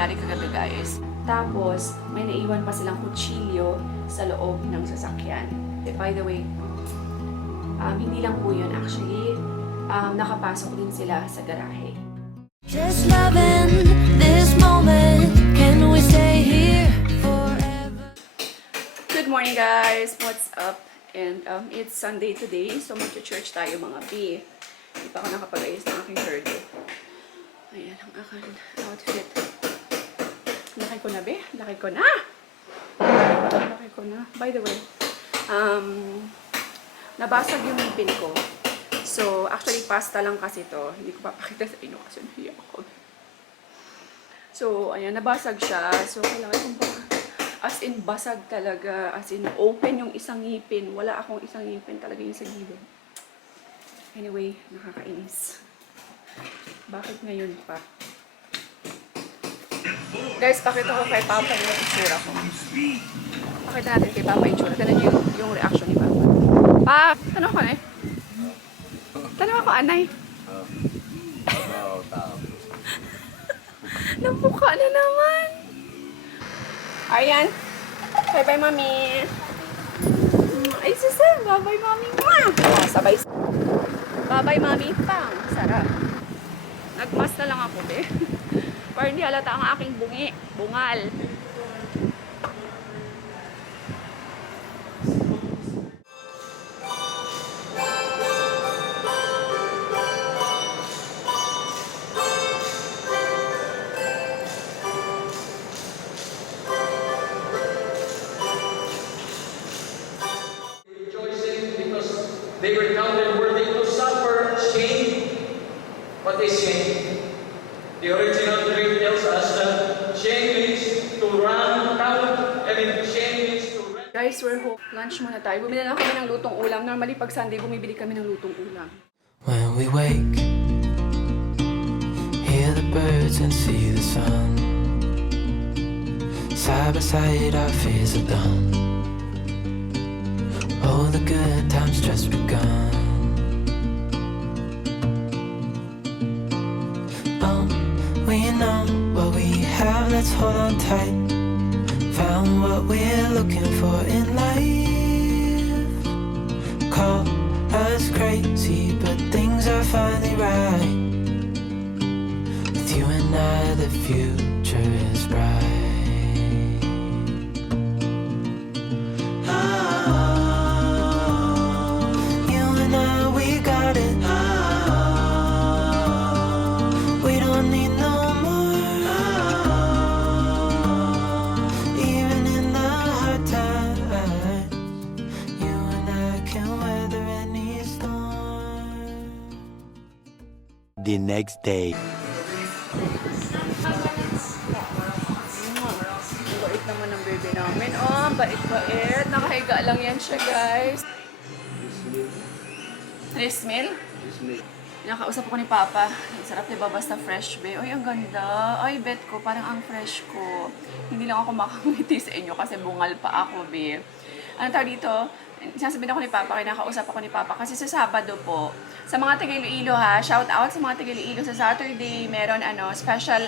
nangyari kagabi, guys. Tapos, may naiwan pa silang kutsilyo sa loob ng sasakyan. By the way, hindi lang po yun actually. Nakapasok din sila sa garahe. Just loving this moment. Can we stay here forever? Good morning, guys! What's up? And it's Sunday today, so mag-church tayo mga B. Hindi pa ako nakapag-ayos ng aking hair do. Ayan ang aking outfit. Laki ko na, be? Laki ko na! Laki ko na. By the way, nabasag yung ngipin ko. So, actually, pasta lang kasi to. Hindi ko papakita sa inyo kasi nahiya ako. So, ayan, nabasag siya. So, kailangan kong as in, basag talaga. As in, open yung isang ngipin. Wala akong isang ngipin talaga yung sa gilid. Anyway, nakakainis. Bakit ngayon pa? Guys, pakita ko kay Papa yung itsura ko. Pakita natin kay Papa yung itsura. Ganun yung reaction ni Papa. Pa, tanong ko na eh. Tanong ako, anay. Namukha na naman. Ayan. Bye-bye, Mami. Ay, sisa. Bye-bye, Mami. Sabay. Bye-bye, Mami. Pang. Sarap. Nagmas na lang ako, be. Para hindi halata ang aking bungi. Bungal. They were counted worthy to suffer shame. What is shame? The original Greek tells us that shame means to run, count, and then shame means to run. Guys, we're home. Lunch muna tayo. Bumili na kami ng lutong ulam. Normally, pag Sunday, bumibili kami ng lutong ulam. When we wake, hear the birds and see the sun. Side by side, our fears are done. Oh, the good times just begun. Oh, we know what we have, let's hold on tight. Found what we're looking for in life. Call us crazy, but things are finally right. With you and I, the future is bright. The next day. Ang bait naman ng baby namin. Oh, ang bait-bait. Nakahiga lang yan siya, guys. Smell? Nakausap ko ni Papa. Ang sarap, diba? Basta fresh, be. Ay, ang ganda. Ay, bet ko, parang ang fresh ko. Hindi lang ako makangiti sa inyo kasi bungal pa ako, be. Ano tawag dito? Sinasabihin ako ni Papa, kinakausap ako ni Papa. Kasi sa Sabado po, sa mga taga-Iloilo ha, shout out sa mga taga-Iloilo sa Saturday, meron special,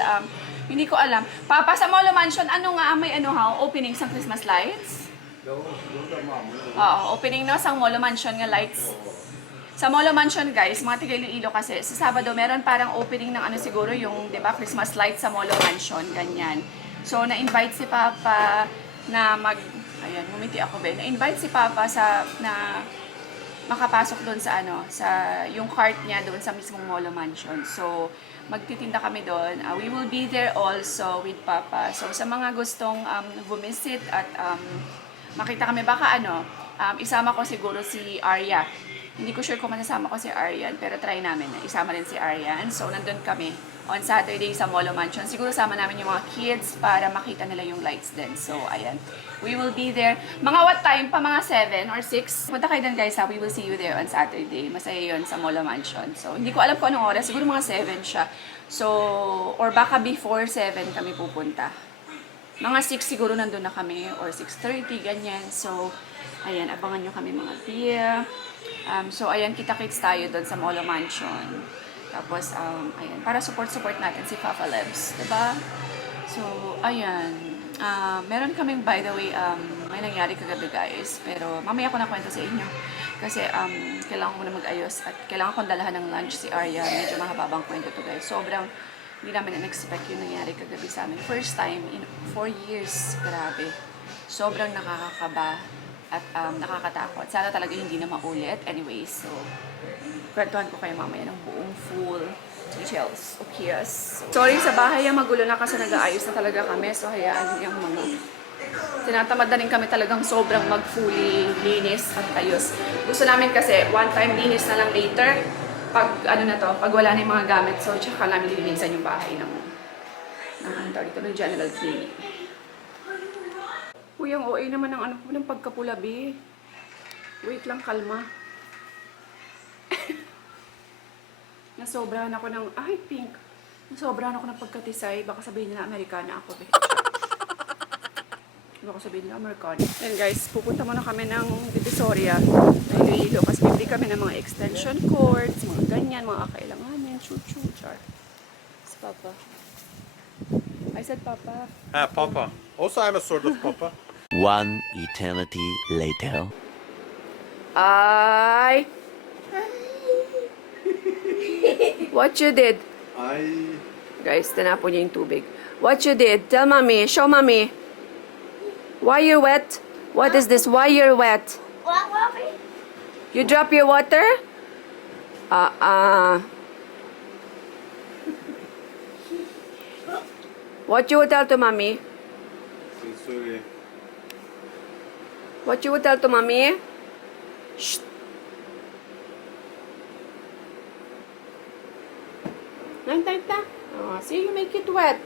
hindi ko alam. Papa, sa Molo Mansion, ano nga, may opening sa Christmas lights? Oo, opening no, sa Molo Mansion nga lights. Sa Molo Mansion, guys, mga taga-Iloilo kasi, sa Sabado, meron parang opening ng siguro yung, di ba, Christmas lights sa Molo Mansion, ganyan. So, na-invite si Papa na ayan, ngumiti ako, Ben. Na-invite si Papa na makapasok doon sa sa yung cart niya doon sa mismong Molo Mansion. So, magtitinda kami doon. We will be there also with Papa. So, sa mga gustong bumisit at makita kami, baka isama ko siguro si Arya. Hindi ko sure kung masasama ko si Aryan, pero try namin na isama rin si Aryan. So, nandun kami on Saturday sa Molo Mansion. Siguro sama namin yung mga kids para makita nila yung lights din. So, ayan. We will be there. Mga what time pa? Mga 7 or 6? Punta kayo din, guys, ha? We will see you there on Saturday. Masaya yun sa Molo Mansion. So, hindi ko alam kung anong oras. Siguro mga 7 siya. So, or baka before 7 kami pupunta. Mga 6 siguro nandun na kami or 6:30, ganyan. So, ayan, abangan nyo kami mga tia. So, ayan, kita-kits tayo doon sa Molo Mansion. Tapos, ayan, para support natin si Papa Lebs, diba? So, ayan. Meron kaming, by the way, may nangyari kagabi guys. Pero mamaya ko na kwento sa inyo. Kasi kailangan ko na mag-ayos at kailangan kong dalahan ng lunch si Arya. Medyo mahababang kwento to guys. Sobrang hindi namin in-expect yung nangyari kagabi sa amin. First time in 4 years. Grabe. Sobrang nakakakaba at nakakatakot. Sana talaga hindi na maulit. Anyways, so kwentuhan ko kayo mamaya ng buong full details. Okay, yes. Sorry sa bahay, magulo na kasi nag-aayos na talaga kami. So, hayaan yung mga tinatamad na rin kami talagang sobrang mag-fully linis at ayos. Gusto namin kasi one time linis na lang later. Pag ano na to, pag wala na yung mga gamit. So, tsaka namin lilinisan yung bahay ng dito, ng general cleaning. Uy, ang OA naman ng ano po ng pagkapulabi. Wait lang, kalma. Nasobrahan ako ng, ay, pink. Nasobrahan ako ng pagkatisay. Baka sabihin nila, Amerikana ako. Baka sabihin nila, Amerikana. Yan guys, pupunta muna kami ng Divisoria na Iloilo. Kasi bibili kami ng mga extension cords, mga ganyan, mga kailanganin. Chuchu, char. Si Papa. I said Papa. Ah, Papa. Also, I'm a sort of Papa. One eternity later. What you did? I... Guys, tinapon niya yung tubig. What you did? Tell mommy. Show mommy. Why you're wet? What is this? Why you're wet? What, mommy? You drop your water? What you would tell to mommy? Sorry. What you would tell to mommy? Shh. Night, night, na. Oh, see, you make it wet.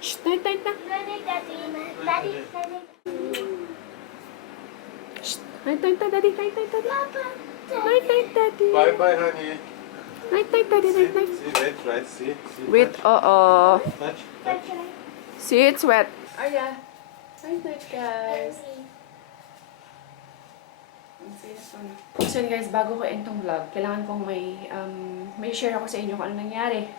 Shh, night, night, na. Daddy, daddy, daddy, daddy. Shh, night, night, na, daddy, night, night, daddy. Papa, Night, night, daddy. Bye-bye, honey. Night, night, daddy, night, night. See, wet, right? See? Wait, Touch. Touch. daddy. See, it's wet. Arya. Night, night, guys. So yun guys, bago ko end tong vlog, kailangan kong may share ako sa inyo kung ano nangyari.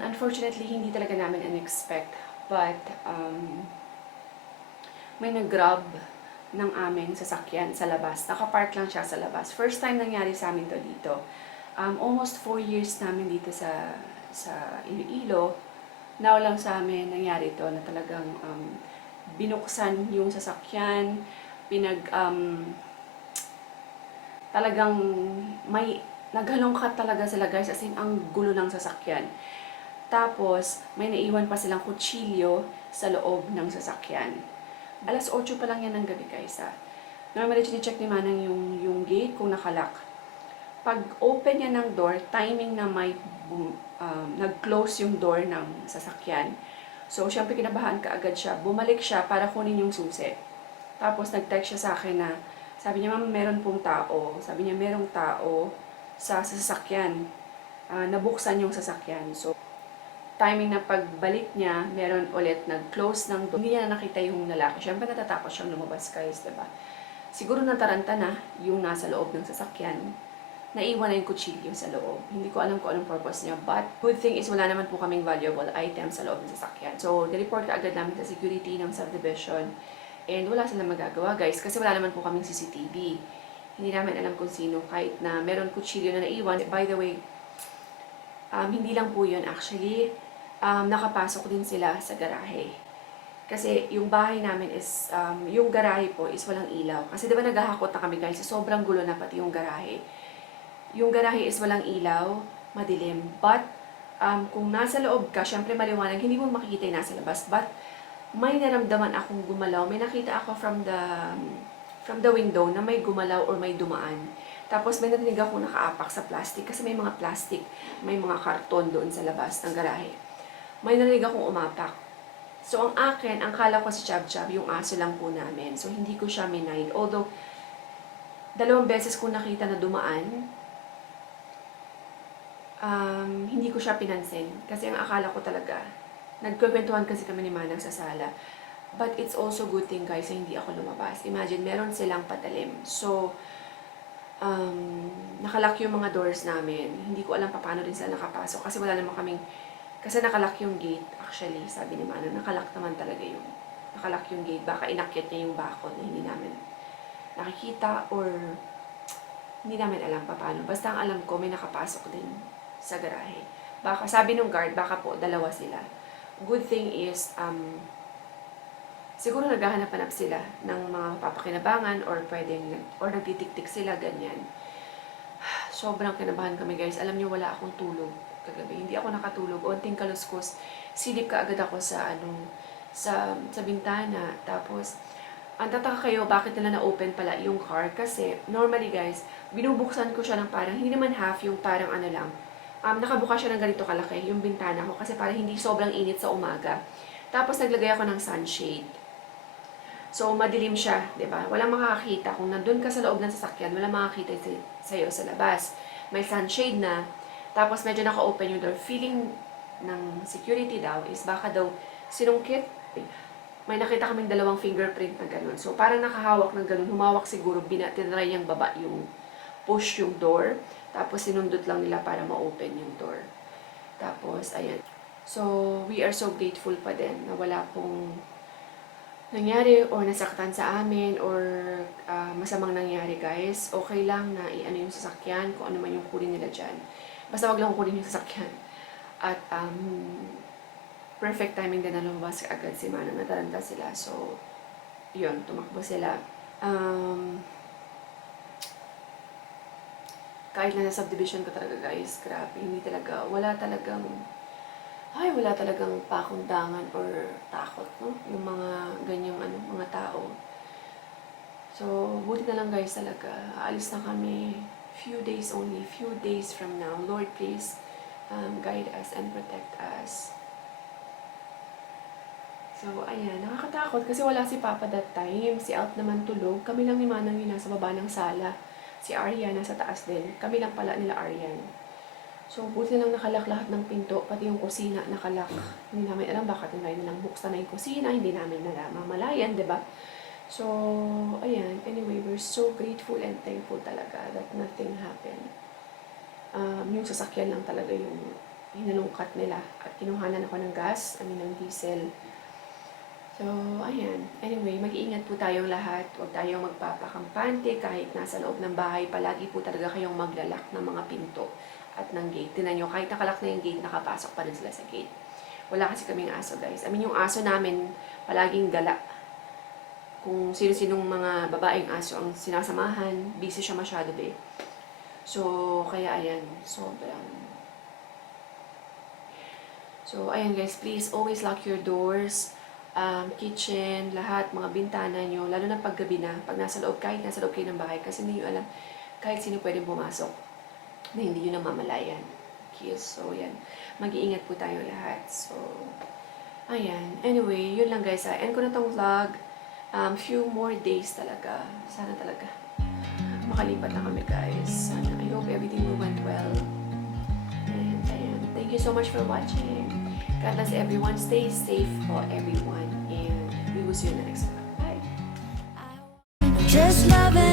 Unfortunately, hindi talaga namin in-expect. But, may nag-grab ng aming sasakyan sa labas. Nakapark lang siya sa labas. First time nangyari sa amin to dito. Almost 4 years namin dito sa Iloilo. Now lang sa amin nangyari to na talagang binuksan yung sasakyan, talagang may naghalongkat talaga sila guys, as in ang gulo ng sasakyan. Tapos may naiwan pa silang kutsilyo sa loob ng sasakyan. Alas 8 pa lang yan ng gabi guys ha. Normally chine-check ni Manang yung gate kung nakalock. Pag open niya ng door, timing na may nag-close yung door ng sasakyan. So syempre kinabahan ka agad siya. Bumalik siya para kunin yung susi. Tapos nag-text siya sa akin na, sabi niya, ma'am, meron pong tao. Sabi niya, merong tao sa sasakyan. Nabuksan yung sasakyan. So, timing na pagbalik niya, meron ulit nag-close ng door. Hindi niya nakita yung lalaki. Siyempre natatakot siyang lumabas guys, diba? Siguro nataranta na yung nasa loob ng sasakyan. Naiwan na yung kutsilyo sa loob. Hindi ko alam kung anong purpose niya. But, good thing is wala naman po kaming valuable items sa loob ng sasakyan. So, nireport ka agad namin sa security ng subdivision. And wala silang magagawa guys, kasi wala naman po kaming CCTV. Hindi namin alam kung sino, kahit na meron kutsilyo na naiwan. By the way, hindi lang po yun actually. Nakapasok din sila sa garahe. Kasi yung bahay namin is, yung garahe po is walang ilaw. Kasi diba naghahakot na kami guys, sobrang gulo na pati yung garahe. Yung garahe is walang ilaw, madilim. But, kung nasa loob ka, syempre maliwanag, hindi mo makikita yung nasa labas. But, may naramdaman akong gumalaw. May nakita ako from the window na may gumalaw or may dumaan. Tapos may narinig ako nakaapak sa plastic kasi may mga plastic, may mga karton doon sa labas ng garahe. May narinig akong umapak. So ang akin, ang kala ko si Chab-Chab, yung aso lang po namin. So hindi ko siya minide. Although, 2 beses ko nakita na dumaan, hindi ko siya pinansin. Kasi ang akala ko talaga, nagkukwentuhan kasi kami ni Manang sa sala. But it's also good thing guys na hindi ako lumabas. Imagine, meron silang patalim. So, nakalock yung mga doors namin. Hindi ko alam paano din sila nakapasok. Kasi wala naman kaming Kasi nakalock yung gate, actually, sabi ni Manang, nakalock naman talaga nakalock yung gate. Baka inakyat niya yung bakod na hindi namin nakikita or hindi namin alam pa paano. Basta ang alam ko, may nakapasok din sa garahe. Baka, sabi nung guard, baka po, dalawa sila. Good thing is, siguro naghahanap-hanap sila ng mga papakinabangan or nagtitik-tik sila, ganyan. Sobrang kinabahan kami, guys. Alam niyo, wala akong tulog kagabi. Hindi ako nakatulog. Onting kaluskos. Silip ka agad ako sa bintana. Tapos, ang tataka kayo, bakit nila na-open pala yung car? Kasi, normally, guys, binubuksan ko siya ng parang, hindi naman half, yung parang ano lang. Nakabuka siya ng ganito kalaki, yung bintana ko. Kasi parang hindi sobrang init sa umaga. Tapos, naglagay ako ng sunshade. So, madilim siya, di ba? Walang makakakita. Kung nandun ka sa loob ng sasakyan, walang makakita sa'yo sa labas. May sunshade na. Tapos, medyo naka-open yung door. Feeling ng security daw is baka daw sinungkit. May nakita kaming dalawang fingerprint na ganun. So, parang nakahawak ng ganun. Humawak siguro, tinry niyang baba yung push yung door. Tapos, sinundot lang nila para ma-open yung door. Tapos, ayan. So, we are so grateful pa din na wala pong nangyari or nasaktan sa amin or masamang nangyari, guys. Okay lang na i-ano yung sasakyan, kung ano man yung kunin nila dyan. Basta wag lang kunin yung sasakyan. At perfect timing din na lumabas agad si Manang, nataranta sila. So, yun, tumakbo sila. Kahit na sa subdivision ko talaga, guys, grabe, hindi talaga, wala talagang pakundangan or takot, no? Yung mga ganyang mga tao. So, buti na lang, guys, talaga. Aalis na kami. Few days from now. Lord, please guide us and protect us. So, ayan. Nakakatakot kasi wala si Papa that time. Si Alt naman tulog. Kami lang ni Manang yung nasa baba ng sala. Si Arya nasa taas din. Kami lang pala nila Aryan. So, buti na lang nakalak lahat ng pinto, pati yung kusina nakalak. Hindi namin alam bakit nilang buksan na yung kusina, hindi namin namamalayan, di ba? So, ayan. Anyway, we're so grateful and thankful talaga that nothing happened. Yung sasakyan lang talaga yung hinalungkat nila. At kinuhanan ako ng gas, ng diesel. So, ayan. Anyway, mag-iingat po tayong lahat. Huwag tayong magpapakampante kahit nasa loob ng bahay. Palagi po talaga kayong maglalak ng mga pinto at ng gate. Tingnan nyo, kahit nakalak na yung gate, nakapasok pa rin sila sa gate. Wala kasi kaming aso, guys. Yung aso namin, palaging gala. Kung sino-sinong mga babaeng aso ang sinasamahan, busy siya masyado, be. So, kaya ayan, sobrang. So, ayan, guys, please always lock your doors, kitchen, lahat, mga bintana nyo, lalo na paggabi na, pag nasa loob, kahit nasa loob kayo ng bahay, kasi hindi nyo alam, kahit sino pwedeng pumasok na hindi yun namamalayan. Okay, so yan. Mag-iingat po tayo lahat. So, ayan. Anyway, yun lang, guys. End ko na tong vlog. Few more days talaga. Sana talaga makalipat na kami, guys. Sana. I hope everything went well. And ayan. Thank you so much for watching. God bless everyone. Stay safe for everyone. And we will see you in the next vlog. Bye! Just loving